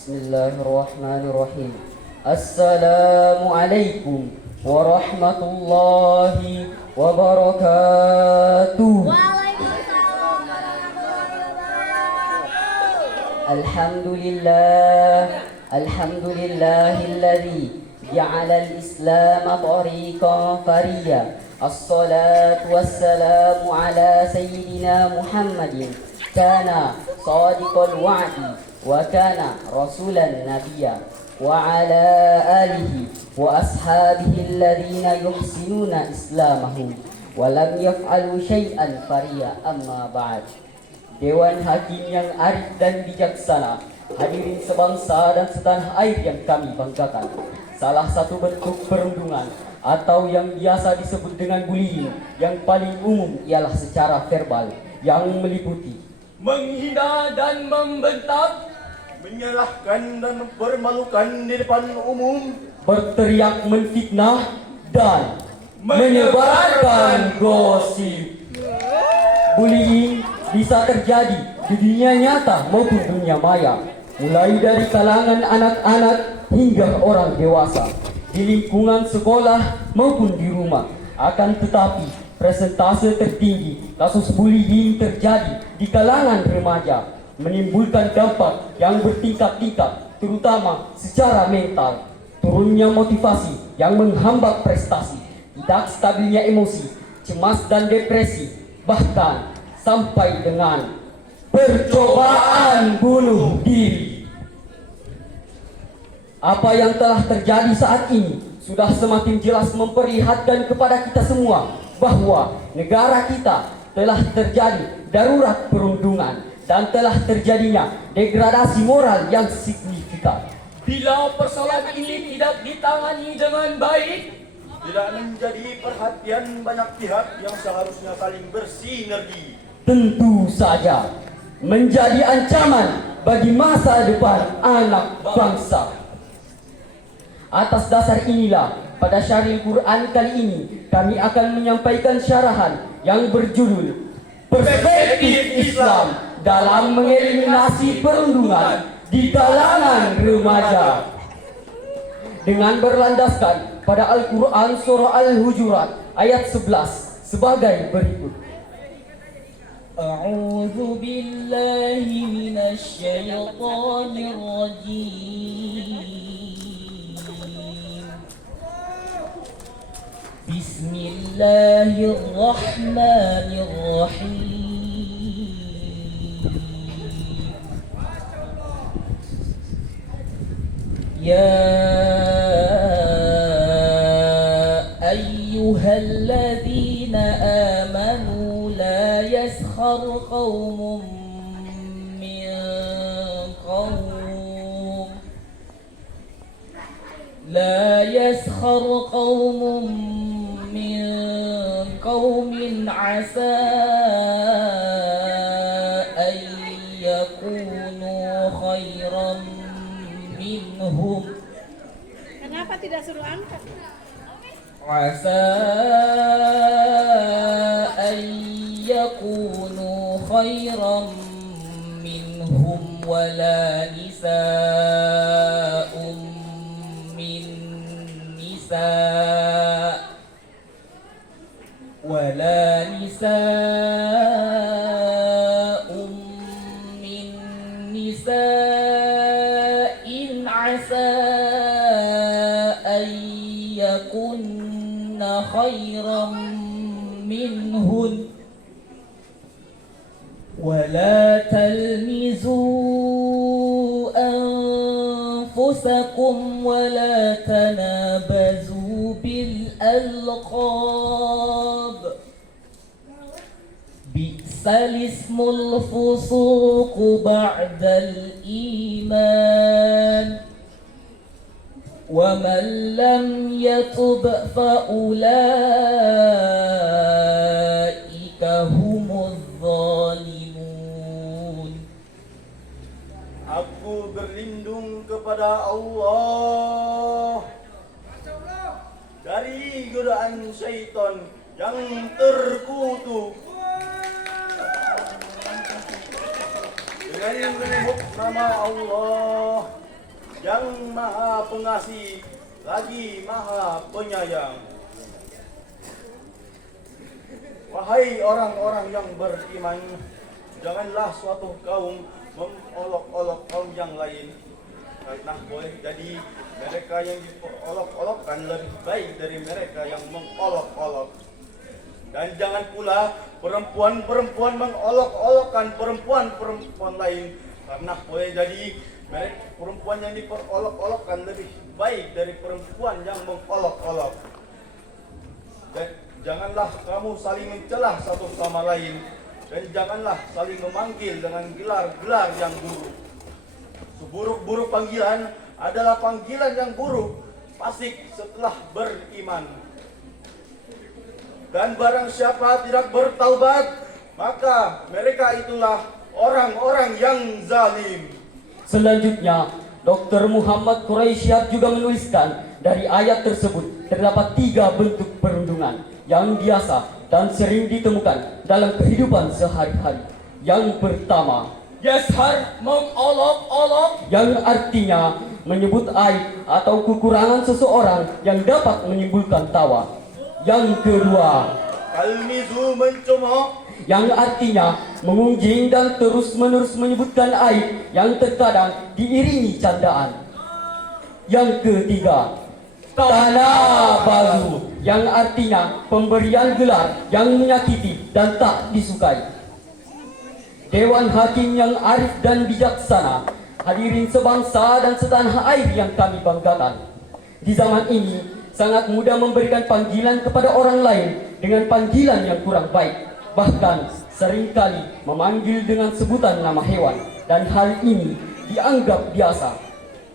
Bismillahirrahmanirrahim. Assalamualaikum warahmatullahi wabarakatuh. Waalaikumsalam warahmatullahi wabarakatuh. Alhamdulillahilladzi ja'ala al-islam tariqan fariyya. As-salatu wassalamu ala sayyidina Muhammadin kana sadiqal wa'di wa kana rasulan nabiyya wa ala alihi wa ashabihi alladhina yuhsinuna islamahum wa lam yaf'alu syai'an fariya amma ba'd. Dewan Hakim yang arif dan bijaksana, hadirin sebangsa dan setanah air yang kami banggakan. Salah satu bentuk perundungan atau yang biasa disebut dengan bullying yang paling umum ialah secara verbal yang meliputi menghina dan membentak, menyalahkan dan mempermalukan di depan umum, berteriak, menfitnah, dan menyebarkan gosip. Bullying bisa terjadi di dunia nyata maupun dunia maya, mulai dari kalangan anak-anak hingga orang dewasa, di lingkungan sekolah maupun di rumah. Akan tetapi, persentase tertinggi kasus bullying terjadi di kalangan remaja, menimbulkan dampak yang bertingkat-tingkat, terutama secara mental. Turunnya motivasi yang menghambat prestasi, tidak stabilnya emosi, cemas dan depresi, bahkan sampai dengan percobaan bunuh diri. Apa yang telah terjadi saat ini sudah semakin jelas memperlihatkan kepada kita semua bahwa negara kita telah terjadi darurat perundungan dan telah terjadinya degradasi moral yang signifikan. bila persoalan ini tidak ditangani dengan baik, tidak menjadi perhatian banyak pihak yang seharusnya saling bersinergi, Tentu saja menjadi ancaman bagi masa depan anak bangsa. Atas dasar inilah, pada Syaril Quran kali ini kami akan menyampaikan syarahan yang berjudul Perspektif Islam dalam Mengeliminasi Perundungan di Kalangan Remaja, dengan berlandaskan pada Al-Quran Surah Al-Hujurat ayat 11 sebagai berikut. A'udzu billahi minasy syaithanir rajim. Bismillahirrahmanirrahim. Ya ayyuhalladzina amanu la yaskhar qaumun min qaum لا يسخر قوم من قوم عسى أن يكونوا خيرا منهم. Kenapa tidak suruh angkat? عسى أن يكونوا خيرا منهم ولا نساء من نساء عسى أن يكن خيرا منهن ولا تلمزوا أنفسكم ولا تنابزوا بالألقاب بئس الاسم الفسوق بعد الإيمان ومن لم يتب فأولئك هم الظالمون. aku berlindung kepada Allah dari godaan syaitan yang terkutuk. Dengan menyebut nama Allah yang maha pengasih lagi maha penyayang. Wahai orang-orang yang beriman, janganlah suatu kaum mengolok-olok kaum yang lain, karena boleh jadi mereka yang diolok-olokkan lebih baik dari mereka yang mengolok-olok. Dan jangan pula perempuan-perempuan mengolok-olokkan perempuan-perempuan lain, karena boleh jadi mereka perempuan yang diperolok-olokkan lebih baik dari perempuan yang mengolok-olok. Dan janganlah kamu saling mencelah satu sama lain, dan janganlah saling memanggil dengan gelar-gelar yang buruk. Seburuk-buruk panggilan adalah panggilan yang buruk, fasik setelah beriman. Dan barang siapa tidak bertaubat, maka mereka itulah orang-orang yang zalim. Selanjutnya, Dr. Muhammad Quraisyah juga menuliskan dari ayat tersebut terdapat 3 bentuk perundungan yang biasa dan sering ditemukan dalam kehidupan sehari-hari. Yang pertama, Yashar mengolok-olok, yang artinya menyebut aib atau kekurangan seseorang yang dapat menimbulkan tawa. Yang kedua, Kalmizu mencemooh, yang artinya mengunjing dan terus-menerus menyebutkan aib yang terkadang diiringi candaan. Yang ketiga, tanabazu, yang artinya pemberian gelar yang menyakiti dan tak disukai. Dewan Hakim yang arif dan bijaksana, hadirin sebangsa dan setanah air yang kami banggakan. Di zaman ini sangat mudah memberikan panggilan kepada orang lain dengan panggilan yang kurang baik, bahkan seringkali memanggil dengan sebutan nama hewan, dan hal ini dianggap biasa.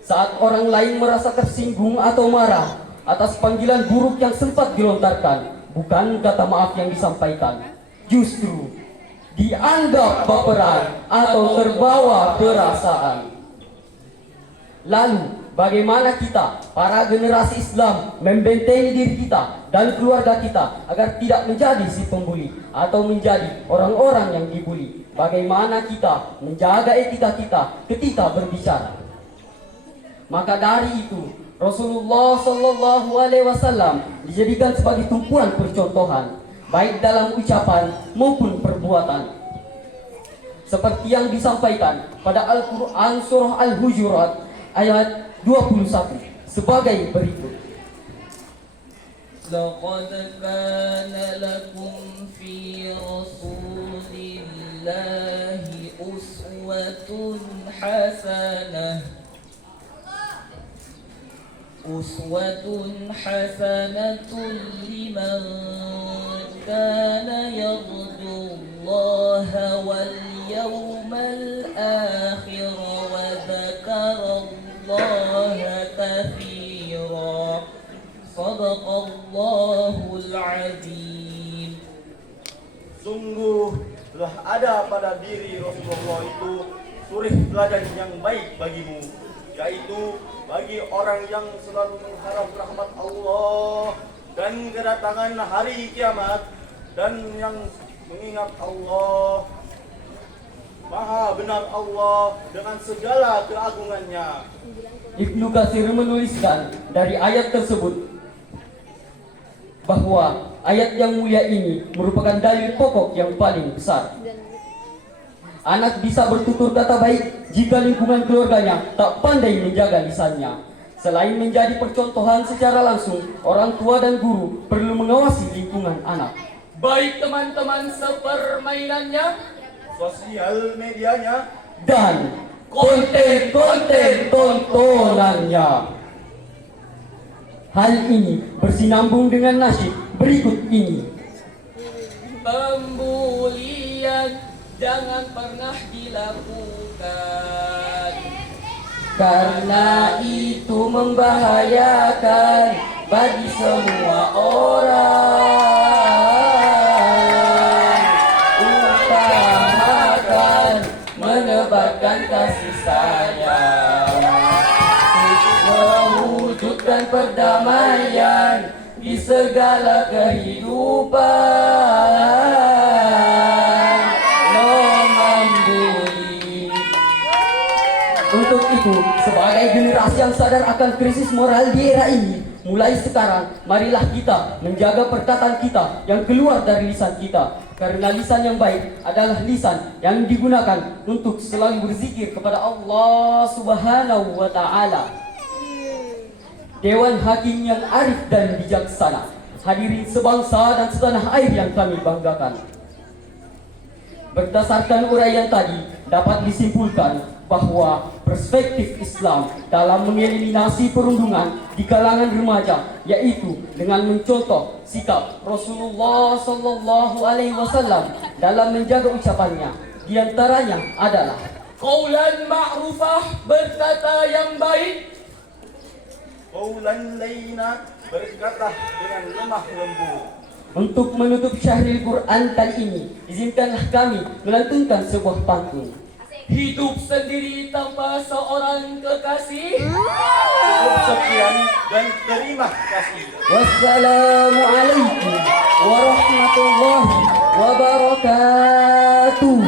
Saat orang lain merasa tersinggung atau marah atas panggilan buruk yang sempat dilontarkan, bukan kata maaf yang disampaikan, justru dianggap baperan atau terbawa perasaan. Lalu, bagaimana kita, para generasi Islam, membentengi diri kita dan keluarga kita agar tidak menjadi si pembuli atau menjadi orang-orang yang dibuli? Bagaimana kita menjaga etika kita ketika berbicara? Maka dari itu, Rasulullah SAW dijadikan sebagai tumpuan percontohan, baik dalam ucapan maupun perbuatan. Seperti yang disampaikan pada Al-Quran Surah Al-Hujurat ayat 21 sebagai berikut. لقد كان لكم في رسول الله أسوة حسنة لمن كان يرجو الله واليوم الآخر وذكر الله كثيرا صدق الله العظيم. sungguh telah ada pada diri Rasulullah itu suri teladan yang baik bagimu, yaitu bagi orang yang selalu mengharap rahmat Allah dan kedatangan hari kiamat, dan yang mengingat Allah, maha benar Allah dengan segala keagungannya. Ibnu Katsir menuliskan dari ayat tersebut bahwa ayat yang mulia ini merupakan dalil pokok yang paling besar. Anak bisa bertutur kata baik jika lingkungan keluarganya tak pandai menjaga lisannya. Selain menjadi percontohan secara langsung, orang tua dan guru perlu mengawasi lingkungan anak. baik teman-teman sepermainannya, Sosial medianya, Dan konten-konten tontonannya. Hal ini bersinambung dengan nasyid berikut ini. pembulian jangan pernah dilakukan. Karena itu membahayakan bagi semua orang. Utamakan menebarkan kasih sayang, mewujudkan perdamaian di segala kehidupan. No membuli. Untuk itu, sebagai generasi yang sadar akan krisis moral di era ini, mulai sekarang, marilah kita menjaga perkataan kita yang keluar dari lisan kita. Karena lisan yang baik adalah lisan yang digunakan untuk selalu berzikir kepada Allah Subhanahu wa Ta'ala. Dewan Hakim yang arif dan bijaksana, hadirin sebangsa dan setanah air yang kami banggakan. Berdasarkan uraian tadi, dapat disimpulkan bahwa perspektif Islam dalam mengeliminasi perundungan di kalangan remaja, yaitu dengan mencontoh sikap Rasulullah Sallallahu Alaihi Wasallam dalam menjaga ucapannya. Di antaranya adalah Qaulan ma'rufah, berkata yang baik. Qaulan layyina, berkata dengan lemah lembut. Untuk menutup syahril Quran kali ini, izinkanlah kami melantunkan sebuah pantun. Hidup sendiri tanpa seorang kekasih. Cukup sekian dan terima kasih. Wassalamualaikum warahmatullahi wabarakatuh.